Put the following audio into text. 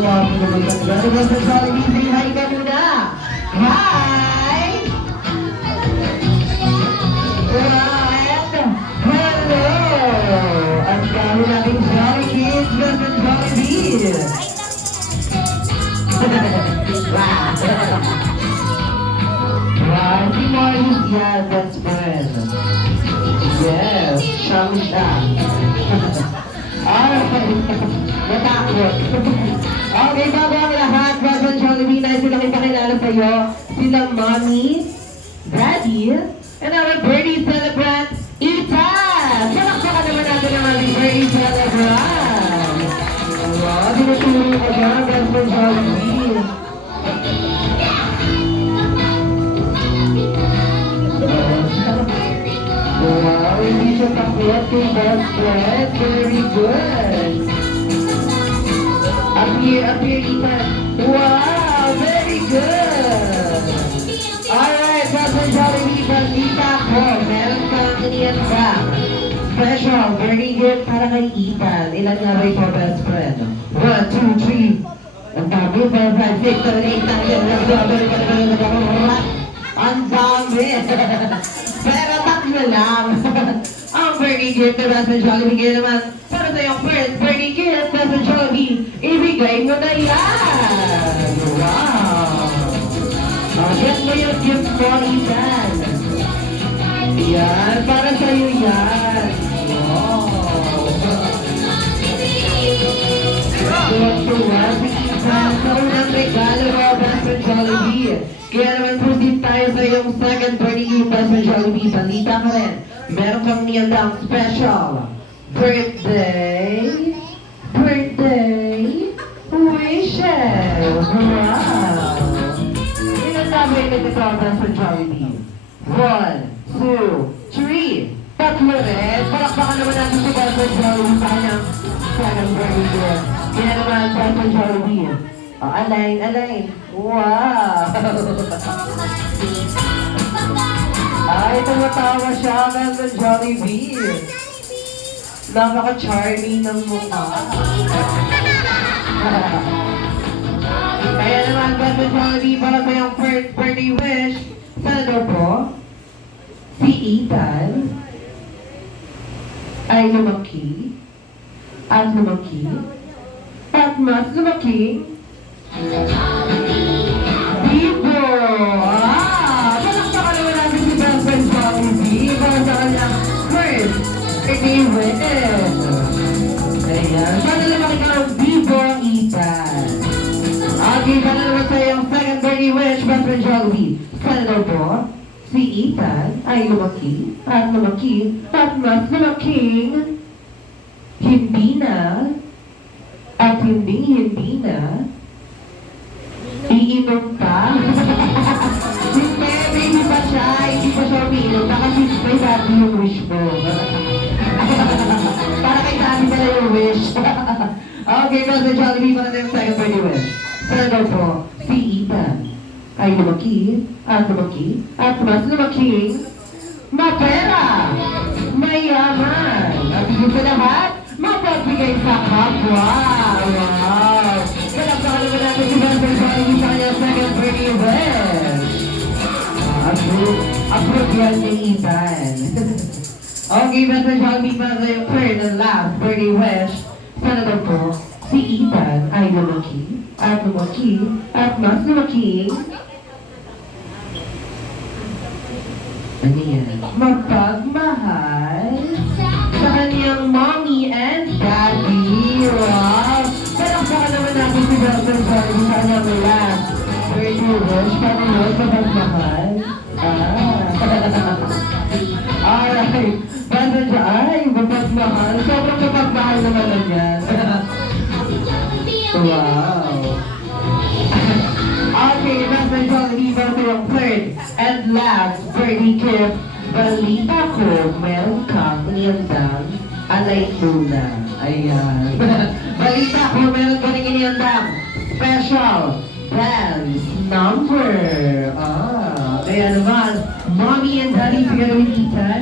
guwapo naman ang gano'n sa Jollibee. Say hi ka muna! Hi! And hello! Ang dami nating Jollibees dyan sa Jollibee. Wow, si Marius yan, best friend. Yes, siyang siya. Natakot. Okay, bago ang lahat, bago ang Jollibee, nais silang ipakilala sa iyo sila Mommy, Daddy, and our birthday celebrant, Ethan! Palakpakan naman natin ang ating birthday celebrant! Wow, tinuturo ko dyan, best friend Jollibee. Wow, hindi siya takot kay best friend. Very good. Appear, Ethan. Wow, very good. Alright, best friend Jollibee, balita ko. Meron kang iniandang special, very good para kay Ethan. Ilan nga ba ito, best friend? 1, 2, 3. Ang dami, 4, 5, 6, 7, 8, 9, 10, 11, 12, 13, 14, 15, 16, 17, 18, 19, 20. Ang dami! Pero tatlo lang. Ang birthday gift na best friend Jollibee. Kaya naman, para sa iyong first birthday gift, best friend Jollibee, ibigay mo na yan! Wow! Get mo yung gift mo, Ethan. Yan, para sa iyo yan. Wow! Tuwa-tuwa si Ethan sa unang regalo mo, best friend Jollibee. Kaya naman proceed tayo sa iyong second birthday gift, best friend Jollibee. Balita ka rin. Meron kang niyandang special birthday wishes. Wow! Ilan na ba yung ito, best friend Jollibee? 1, 2, 3. Tatlo rin. Palakpakan naman natin si best friend Jollibee sa kanyang second birthday gift. Kaya naman, best friend Jollibee. Alain. Wow! Ay, tumatawa siya ng Jollibee. Napaka-charming ng mukha. Kaya naman, best friend Jollibee, para sa iyong first birthday wish, sana daw po, si Ethan ay lumaki at lumaki at mas lumaki dito! Palakpakan naman natin si best friend Jollibee para sa kanyang first birthday wish. Ayan. Sana naman ikaw dito ang Ethan. Okay, sana naman sa iyong second birthday wish, best friend Jollibee. Sana daw po, si Ethan ay lumaki at lumaki at mas lumaking hindi na at hindi na iinom pa. Hindi pa siya umiinom. Kasi may dati yung wish mo. Para kay dati pala yung wish. Okay, best friend Jollibee, para sa yung second birthday wish. Sana daw po, si Ethan ay lumaki at mas lumaking mapera, mayaman, at higit sa lahat, mapagbigay sa kapwa. Wow! Palakpakan naman natin si best friend Jollibee sa kanyang second birthday wish. Approve yan ni Ethan. Okay, best friend Jollibee, para sa yung third and last birthday wish, sana daw po, si Ethan ay lumaki at mas lumaking ano yan? Mapagmahal sa kanyang mommy and daddy. Wow! Palakpakan naman natin si best friend Jollibee sa kanyang last birthday wish. Paano yun? Mapagmahal? Alright. Best friend Jollibee, mapagmahal. Sobrang mapagmahal naman lang yan. Wow! Okay, best friend Jollibee, para sa yung third and last birthday gift. Balita ko, meron kang iniandang alay muna. Ayan. Balita ko, meron kang iniandang special dance number. Kaya naman, mommy and daddy together with Ethan.